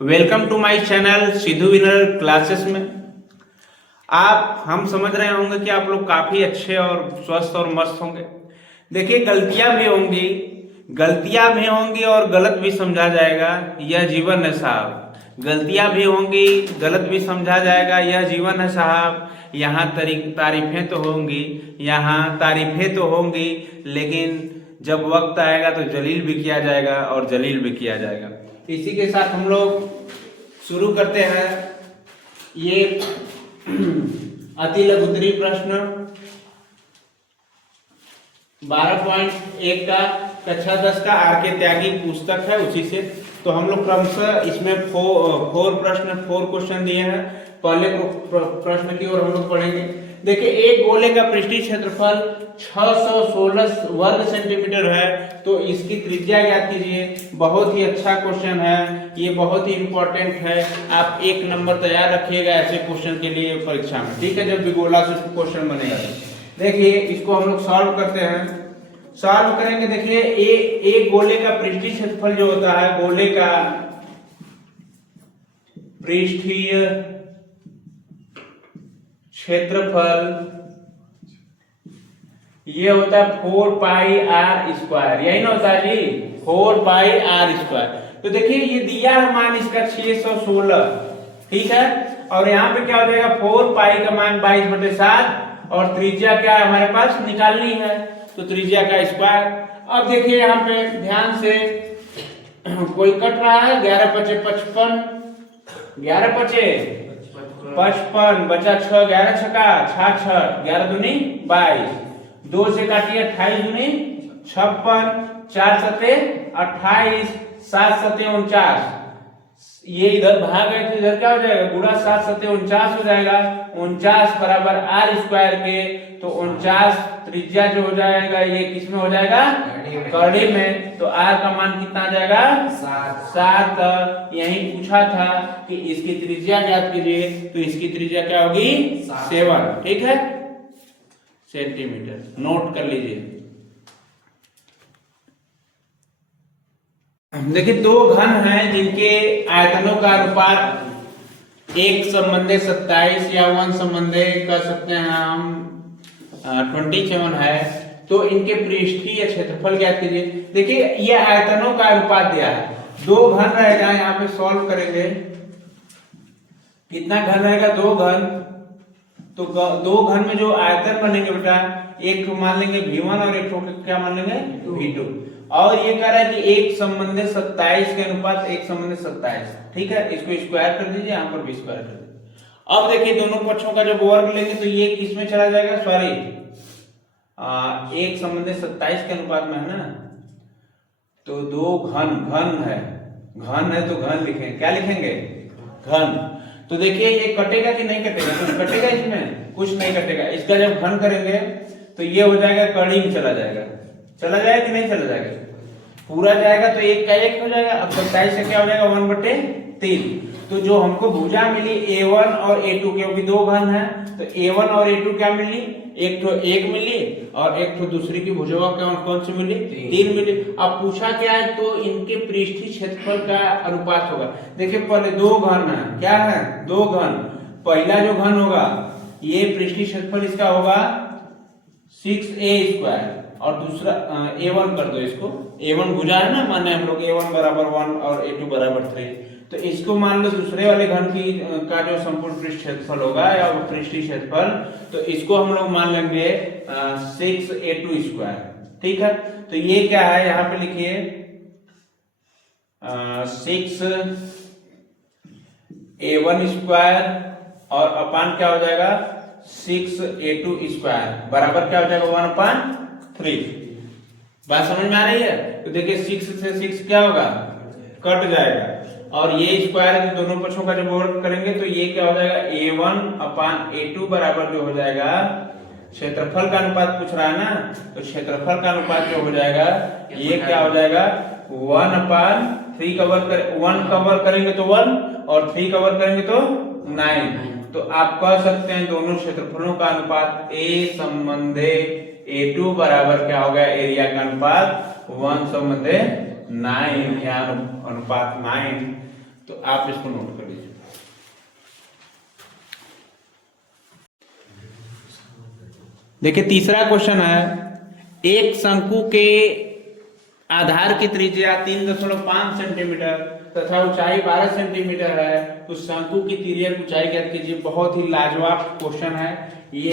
Welcome to my channel Sidhu winner classes में। आप हम समझ रहे होंगे कि आप लोग काफी अच्छे और स्वस्थ और मस्त होंगे। देखिए, गलतियां भी होंगी और गलत भी समझा जाएगा, यह जीवन है साहब। गलतियां भी होंगी, गलत भी समझा जाएगा, यह जीवन है साहब। यहाँ तारीफें तो होंगी, लेकिन जब वक्त आएगा तो जलील भी किया जाएगा और जलील भी किया जाएगा। इसी के साथ हम लोग शुरू करते हैं ये अति लघुत्तरी प्रश्न 12.1 का कक्षा 10 का आर के त्यागी पुस्तक है, उसी से। तो हम लोग क्रमशः इसमें फोर क्वेश्चन दिए हैं। पहले प्रश्न की ओर हम लोग पढ़ेंगे। देखिए, एक गोले का पृष्ठीय क्षेत्रफल 616 वर्ग सेंटीमीटर है, तो इसकी त्रिज्या ज्ञात कीजिए। बहुत ही अच्छा क्वेश्चन है, ये बहुत ही इंपॉर्टेंट है। आप 1 नंबर तैयार रखिएगा ऐसे क्वेश्चन के लिए परीक्षा में, ठीक है। जब भी गोला से क्वेश्चन बनेगा, देखिए इसको हम लोग सॉल्व करते हैं। सॉल्व करेंगे। देखिए, एक गोले का पृष्ठीय क्षेत्रफल जो होता है, गोले का पृष्ठीय क्षेत्रफल ये होता है 4 पाई आर स्क्वायर, यही ना होता है जी, 4 पाई आर स्क्वायर। तो देखिए, ये दिया है मान इसका 616, ठीक है। और यहाँ पे क्या हो जाएगा, 4 पाई का मान 22/7 और त्रिज्या क्या है हमारे पास निकालनी है, तो त्रिज्या का स्क्वायर। अब देखिए यहाँ पे ध्यान से, कोई कट रहा है, 11 पचे 55, 11 पचे 55 बचा 6, 11 छका 66, 11 दूनी 22, 2 से काटिए 28 दूनी 56, 4 सते 28, 7 सते 49। ये इधर भाग गए तो इधर क्या हो जाएगा, गुणा 7 सते 49 हो जाएगा। 49 बराबर आर स्क्वायर के, तो 49 त्रिज्या जो हो जाएगा ये किसमें हो जाएगा, कड़ी में। तो आर का मान कितना आ जाएगा, 7। यही पूछा था कि इसकी त्रिज्या ज्ञात कीजिए, तो इसकी त्रिज्या क्या होगी, 7, ठीक है, सेंटीमीटर। नोट कर लीजिए। देखिए, 2 घन हैं जिनके आयतनों का अनुपात 1:27 या 1 कर सकते हैं हम 27 है। तो इनके पृष्ठीय क्षेत्रफल ज्ञात कीजिए। देखिए, ये आयतनों का अनुपात दिया है। 2 घन रहेगा, यहाँ पे सॉल्व करेंगे। कितना घन रहेगा, 2 घन। तो 2 घन में जो आयतन बनेंगे बेटा, एक को मान लेंगे V1 और एक को क्या मान लेंगे, V2। और ये कह रहा है कि 1:27 के अनुपात 1:27, ठीक है। इसको स्क्वायर कर दीजिए, यहाँ पर भी स्क्वायर कर दीजिए। अब देखिए, दोनों पक्षों का जब वर्ग लेंगे तो ये किसमें चला जाएगा, सॉरी 1:27 के अनुपात में है ना। तो 2 घन है तो घन लिखेंगे, क्या लिखेंगे, घन। तो देखिए, ये कटेगा कि नहीं कटेगा, कुछ कटेगा इसमें, कुछ नहीं कटेगा। इसका जब घन करेंगे तो ये हो जाएगा, कड़ी में चला जाएगा कि नहीं चला जाएगा, पूरा जाएगा तो 1 का 1 हो जाएगा। अब 27 से क्या हो जाएगा, 1/3। तो जो हमको भुजा मिली A1 और A2, क्योंकि 2 घन है तो A1 और A2 क्या मिली, एक तो 1 मिली और एक तो दूसरी की भुजा कौन सी मिली, 3 मिली। अब पूछा क्या है, तो इनके पृष्ठीय क्षेत्रफल का अनुपात होगा। देखिए, पहले 2 घन है, क्या है, 2 घन। पहला जो घन होगा, ये पृष्ठीय क्षेत्रफल इसका होगा 6a² और दूसरा A1 कर दो, इसको A1 भुजा है ना, माने हम लोग A1 बराबर 1 और A2 बराबर 3। तो इसको मान लो दूसरे वाले घन की का जो संपूर्ण पृष्ठ क्षेत्रफल होगा या पृष्ठीय क्षेत्रफल, तो इसको हम लोग मान लेंगे 6a², ठीक है। तो ये क्या है, यहाँ पे लिखिए 6a1² और अपान क्या हो जाएगा, 6a2² बराबर क्या हो जाएगा, 1/3। बात समझ में आ रही है। तो देखिए, 6 से 6 क्या होगा, कट जाएगा, और ये स्क्वायर दोनों पक्षों का जब वर्ग करेंगे तो ये क्या हो जाएगा, A1/A2 बराबर जो हो जाएगा, क्षेत्रफल का अनुपात पूछ रहा है ना, तो क्षेत्रफल का अनुपात जो हो जाएगा, ये क्या हो जाएगा, 1/3 1 कवर करेंगे तो 1 और 3 कवर करेंगे तो 9। तो आप कह सकते हैं दोनों क्षेत्रफलों का अनुपात A/A2 बराबर क्या हो गया, एरिया का अनुपात 1/9 या अनुपात 9। तो आप इसको नोट कर लीजिए। देखिए तीसरा क्वेश्चन है, एक शंकु के आधार की त्रिज्या 3.5 सेंटीमीटर तथा ऊंचाई 12 सेंटीमीटर है, तो शंकु की तिर्यक ऊंचाई ज्ञात कीजिए। बहुत ही लाजवाब क्वेश्चन है ये,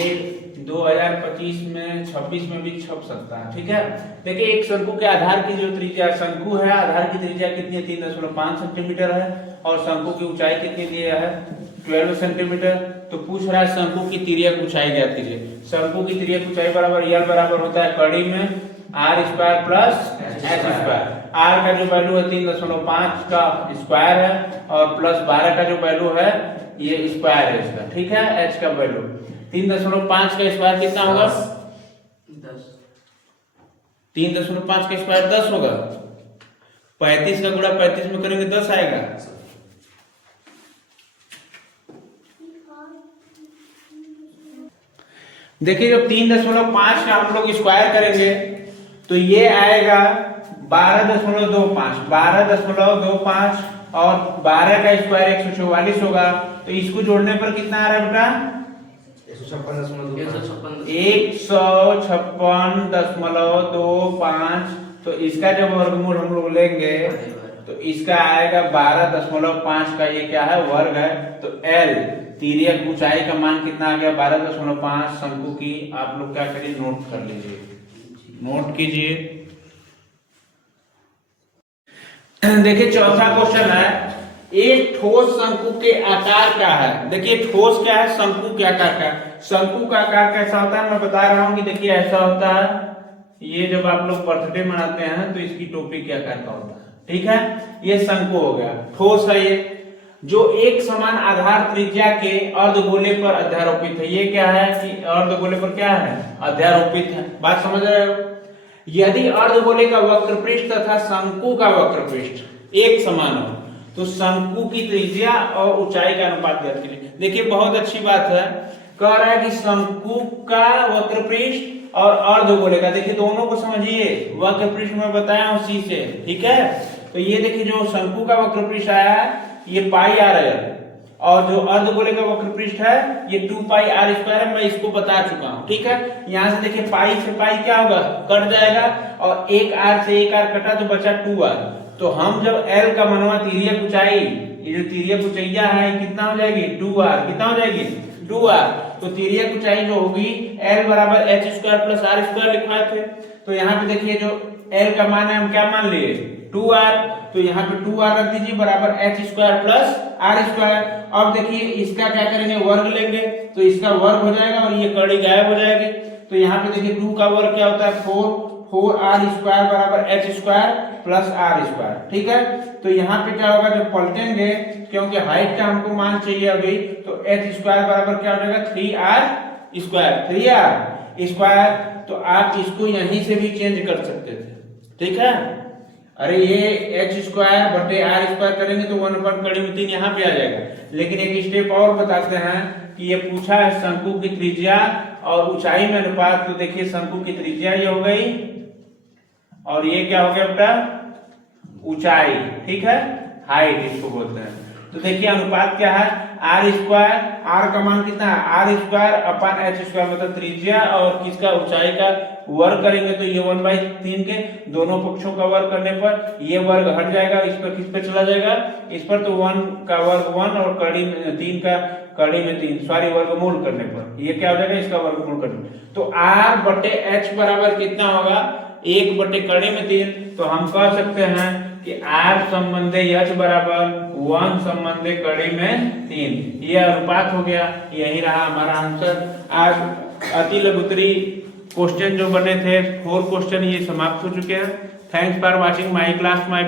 2025 में 26 में भी छप सकता है। ठीक है, देखिए एक शंकु के आधार की जो त्रिज्या, शंकु है आधार की त्रिज्या कितनी है, 3.5 सेंटीमीटर है, और शंकु की ऊंचाई कितनी दिया है, 12 सेंटीमीटर। तो पूछ रहा है शंकु की तिर्यक ऊंचाई ज्ञात कीजिए। शंकु की तिर्यक ऊंचाई बराबर यल बराबर होता है कड़ी में R square plus H square. R का जो वैल्यू है 3.5 का स्क्वायर है, और प्लस 12 का जो वैल्यू है ये स्क्वायर है इसका। ठीक है, एच का वैल्यू 3.5 का स्क्वायर कितना होगा, 10। 3.5 का स्क्वायर 10 होगा। 35 का गुणा 35 में करेंगे 10 आएगा। देखिए जब 3.5 का हम लोग स्क्वायर करेंगे तो ये आएगा 12.25 और 12 का स्क्वायर 144 होगा। तो इसको जोड़ने पर कितना आ रहा है बेटा, 156.25। तो इसका जब वर्गमूल हम लोग लेंगे तो इसका आएगा 12.5 का, ये क्या है, वर्ग है। तो L तिर्यक ऊंचाई का मान कितना आ गया, 12.5 शंकु की। आप लोग क्या करिए, नोट कर लीजिए, नोट कीजिए। देखिए चौथा क्वेश्चन है, एक ठोस शंकु के आकार क्या है। देखिए ठोस क्या है, शंकु के आकार का। शंकु का आकार कैसा होता है मैं बता रहा हूं कि देखिए ऐसा होता है, ये जब आप लोग बर्थडे मनाते हैं तो इसकी टोपी के आकार का होता है। ठीक है, ये शंकु हो गया, ठोस है ये, जो एक समान आधार त्रिज्या के अर्धगोले पर अध्यारोपित है। ये क्या है कि अर्धगोले पर क्या है, अध्यारोपित है। बात समझ रहे हो। यदि अर्धगोले का वक्रपृष्ठ तथा शंकु का वक्रपृष्ठ एक समान हो तो शंकु की त्रिज्या और ऊंचाई का अनुपात ज्ञात कीजिए। देखिए बहुत अच्छी बात है, कह रहा है कि शंकु का वक्रपृष्ठ और अर्धगोले का, देखिए दोनों को समझिए, वक्रपृष्ठ में बताया हूं सी से। ठीक है, तो ये देखिए जो शंकु का वक्रपृष्ठ आया है ये पाई आर है, और जो अर्धगोले का वक्रपृष्ठ है ये 2 पाई आर स्क्वायर है, मैं इसको बता चुका हूं। ठीक है, यहां से देखिए पाई से पाई क्या होगा, कट जाएगा, और एक आर से एक आर कटा तो बचा 2r। तो हम जब L का मनवा तिर्यक ऊंचाई, ये जो तिर्यक ऊंचाइया है कितना हो जाएगी, 2r। कितना हो जाएगी, 2r। तो तिर्यक ऊंचाई जो होगी L बराबर h square plus r square लिखवाए थे। तो यहाँ पे देखिए जो L का मान है हम क्या मान लिए, 2r। तो यहाँ पे 2r रख दीजिए बराबर h square plus r square. अब देखिए इसका क्या करेंगे, वर्ग लेंगे, तो इसका वर्ग हो जाएगा और ये कड़ी गायब हो जाएगी। तो यहाँ पे देखिए 2 का वर्ग क्या होता है, 4r स्क्वायर बराबर h square plus r square. ठीक है, तो यहाँ पे क्या होगा, जब पलटेंगे क्योंकि हाइट का हमको मान चाहिए अभी, तो h स्क्वायर बराबर क्या हो जाएगा, 3r स्क्वायर, 3r स्क्वायर। तो आप इसको यहीं से भी चेंज कर सकते थे। ठीक है, अरे ये h स्क्वायर बटे r स्क्वायर करेंगे तो 1/3 यहाँ पे आ जाएगा। लेकिन एक स्टेप और बताते हैं कि ये पूछा है शंकु की त्रिज्या और ऊंचाई में अनुपात। तो देखिए शंकु की त्रिज्या ये हो गई और ये क्या हो गया बेटा, ऊंचाई। ठीक है, हाइट इसको बोलते हैं। तो देखिए अनुपात क्या है, आर स्क्वायर, आर का मान कितना है, आर स्क्वायर अपन एच स्क्वायर, मतलब त्रिज्या और किसका, ऊंचाई का वर्ग करेंगे तो ये 1/3 के दोनों पक्षों का वर्ग करने पर ये वर्ग हट जाएगा, इस पर किस पे चला जाएगा, इस पर। तो 1 का वर्ग 1 और कड़ी में 3 का कड़ी में 3, सॉरी वर्गमूल करने पर ये क्या हो जाएगा, इसका वर्गमूल करने। तो आर बटे एच बराबर कितना होगा, 1 बटे कड़ी में 3। तो हम कह सकते हैं कि r संबंधे h बराबर 1 संबंधे कड़ी में 3। ये अनुपात हो गया, यही रहा हमारा आंसर। आज अति लघुत्तरी क्वेश्चन जो बने थे 4 क्वेश्चन ये समाप्त हो चुके हैं। Thanks for watching my class, my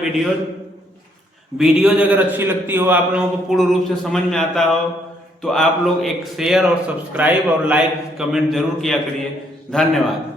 videos अगर अच्छी लगती हो, आप लोगों को पूर्ण रूप से समझ में आता हो, तो आप लोग एक शेयर और सब्सक्राइब और लाइक कमेंट जरूर किया करिए। धन्यवाद।